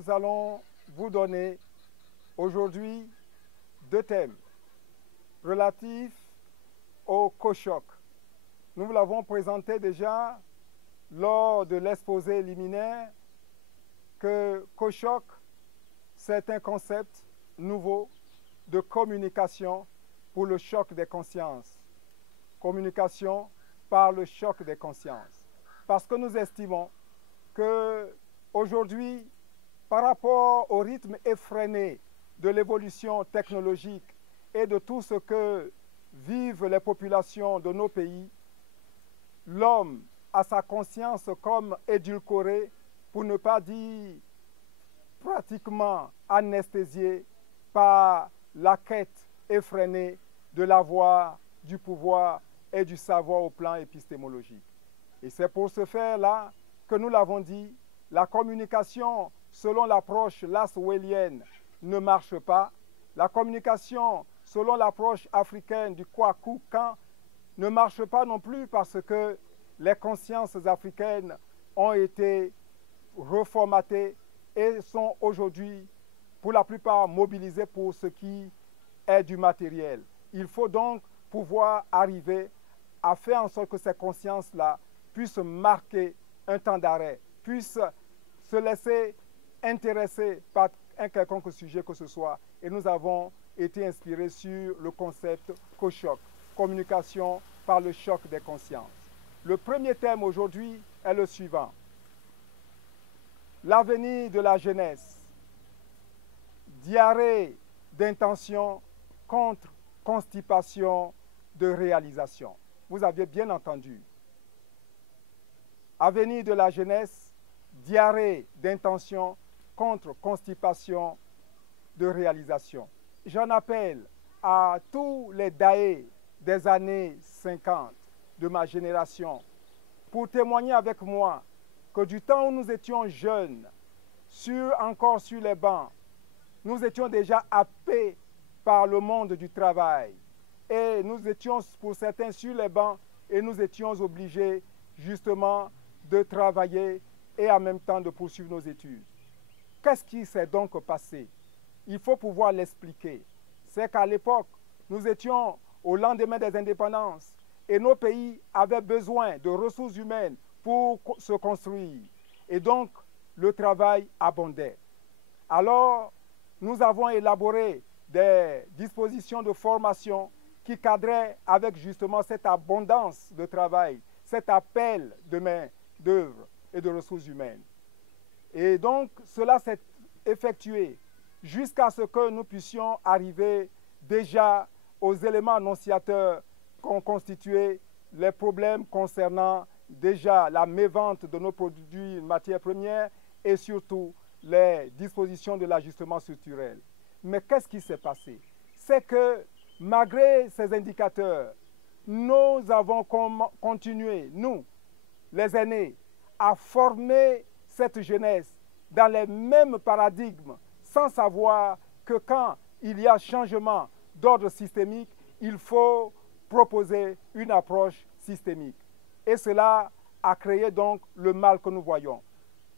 nous allons vous donner aujourd'hui deux thèmes relatifs au COSHOC. Nous l'avons présenté déjà lors de l'exposé liminaire que COSHOC, c'est un concept nouveau de communication pour le choc des consciences. Communication par le choc des consciences. Parce que nous estimons qu'aujourd'hui, par rapport au rythme effréné de l'évolution technologique et de tout ce que vivent les populations de nos pays, l'homme a sa conscience comme édulcorée, pour ne pas dire pratiquement anesthésiée par la quête effrénée de l'avoir, du pouvoir et du savoir au plan épistémologique. Et c'est pour ce faire-là que nous l'avons dit, la communication selon l'approche laswellienne ne marche pas. La communication selon l'approche africaine du Kwaku-Kan ne marche pas non plus parce que les consciences africaines ont été reformatées et sont aujourd'hui pour la plupart mobilisées pour ce qui est du matériel. Il faut donc pouvoir arriver à faire en sorte que ces consciences-là puissent marquer un temps d'arrêt, puissent se laisser intéresser par un quelconque sujet que ce soit. Et nous avons été inspirés sur le concept COSHOC, communication par le choc des consciences. Le premier thème aujourd'hui est le suivant. L'avenir de la jeunesse. Diarrhée d'intention contre constipation de réalisation. Vous aviez bien entendu. Avenir de la jeunesse, diarrhée d'intention contre constipation de réalisation. J'en appelle à tous les daïs des années 50 de ma génération pour témoigner avec moi que du temps où nous étions jeunes, encore sur les bancs, nous étions déjà happés par le monde du travail. Et nous étions, pour certains, sur les bancs et nous étions obligés justement de travailler et en même temps de poursuivre nos études. Qu'est-ce qui s'est donc passé? Il faut pouvoir l'expliquer. C'est qu'à l'époque, nous étions au lendemain des indépendances et nos pays avaient besoin de ressources humaines pour se construire. Et donc, le travail abondait. Alors, nous avons élaboré des dispositions de formation qui cadraient avec justement cette abondance de travail, cet appel de main-d'œuvre et de ressources humaines. Et donc, cela s'est effectué jusqu'à ce que nous puissions arriver déjà aux éléments annonciateurs qu'ont constitué les problèmes concernant déjà la mévente de nos produits matières premières et surtout les dispositions de l'ajustement structurel. Mais qu'est-ce qui s'est passé? C'est que malgré ces indicateurs, nous avons continué, nous, les aînés, à former cette jeunesse dans les mêmes paradigmes, sans savoir que quand il y a changement d'ordre systémique, il faut proposer une approche systémique. Et cela a créé donc le mal que nous voyons.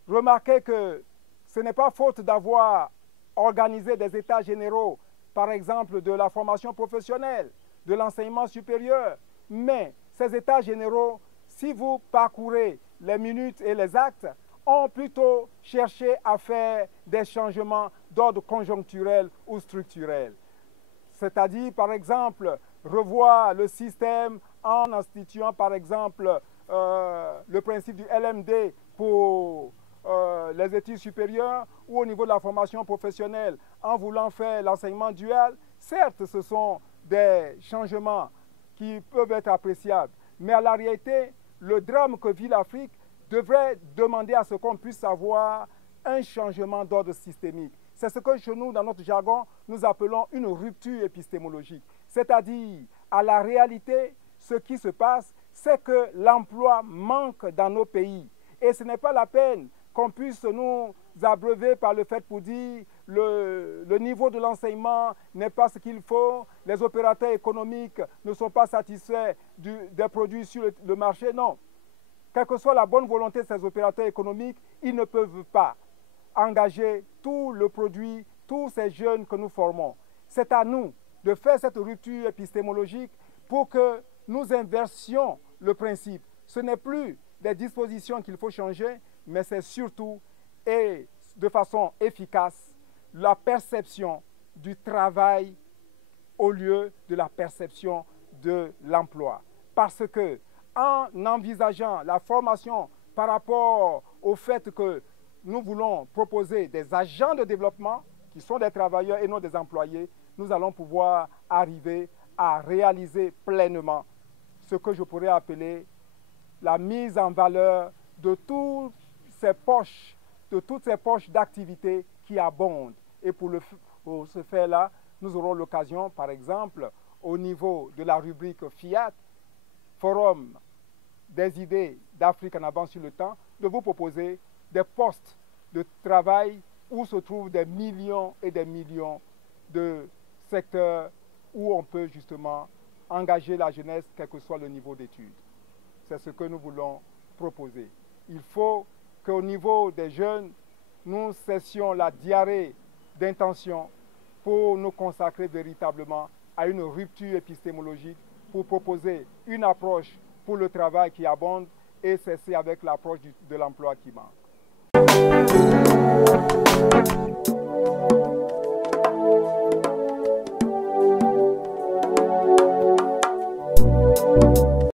Remarquez que ce n'est pas faute d'avoir organisé des états généraux, par exemple de la formation professionnelle, de l'enseignement supérieur, mais ces états généraux, si vous parcourez les minutes et les actes, ont plutôt cherché à faire des changements d'ordre conjoncturel ou structurel. C'est-à-dire, par exemple, revoir le système en instituant, par exemple, le principe du LMD pour les études supérieures ou au niveau de la formation professionnelle en voulant faire l'enseignement dual. Certes, ce sont des changements qui peuvent être appréciables, mais à la réalité, le drame que vit l'Afrique devrait demander à ce qu'on puisse avoir un changement d'ordre systémique. C'est ce que chez nous, dans notre jargon, nous appelons une rupture épistémologique. C'est-à-dire, à la réalité, ce qui se passe, c'est que l'emploi manque dans nos pays. Et ce n'est pas la peine qu'on puisse nous abreuver par le fait pour dire le niveau de l'enseignement n'est pas ce qu'il faut, les opérateurs économiques ne sont pas satisfaits des produits sur le marché. Non. Quelle que soit la bonne volonté de ces opérateurs économiques, ils ne peuvent pas engager tout le produit, tous ces jeunes que nous formons. C'est à nous de faire cette rupture épistémologique pour que nous inversions le principe. Ce n'est plus des dispositions qu'il faut changer, mais c'est surtout et de façon efficace la perception du travail au lieu de la perception de l'emploi. Parce que en envisageant la formation par rapport au fait que nous voulons proposer des agents de développement qui sont des travailleurs et non des employés, nous allons pouvoir arriver à réaliser pleinement ce que je pourrais appeler la mise en valeur de toutes ces poches d'activités qui abondent. Et pour ce faire-là, nous aurons l'occasion, par exemple, au niveau de la rubrique FIAT, Forum des idées d'Afrique en avance sur le temps, de vous proposer des postes de travail où se trouvent des millions et des millions de secteurs où on peut justement engager la jeunesse, quel que soit le niveau d'études. C'est ce que nous voulons proposer. Il faut qu'au niveau des jeunes, nous cessions la diarrhée d'intention pour nous consacrer véritablement à une rupture épistémologique, pour proposer une approche pour le travail qui abonde et cesser avec l'approche de l'emploi qui manque.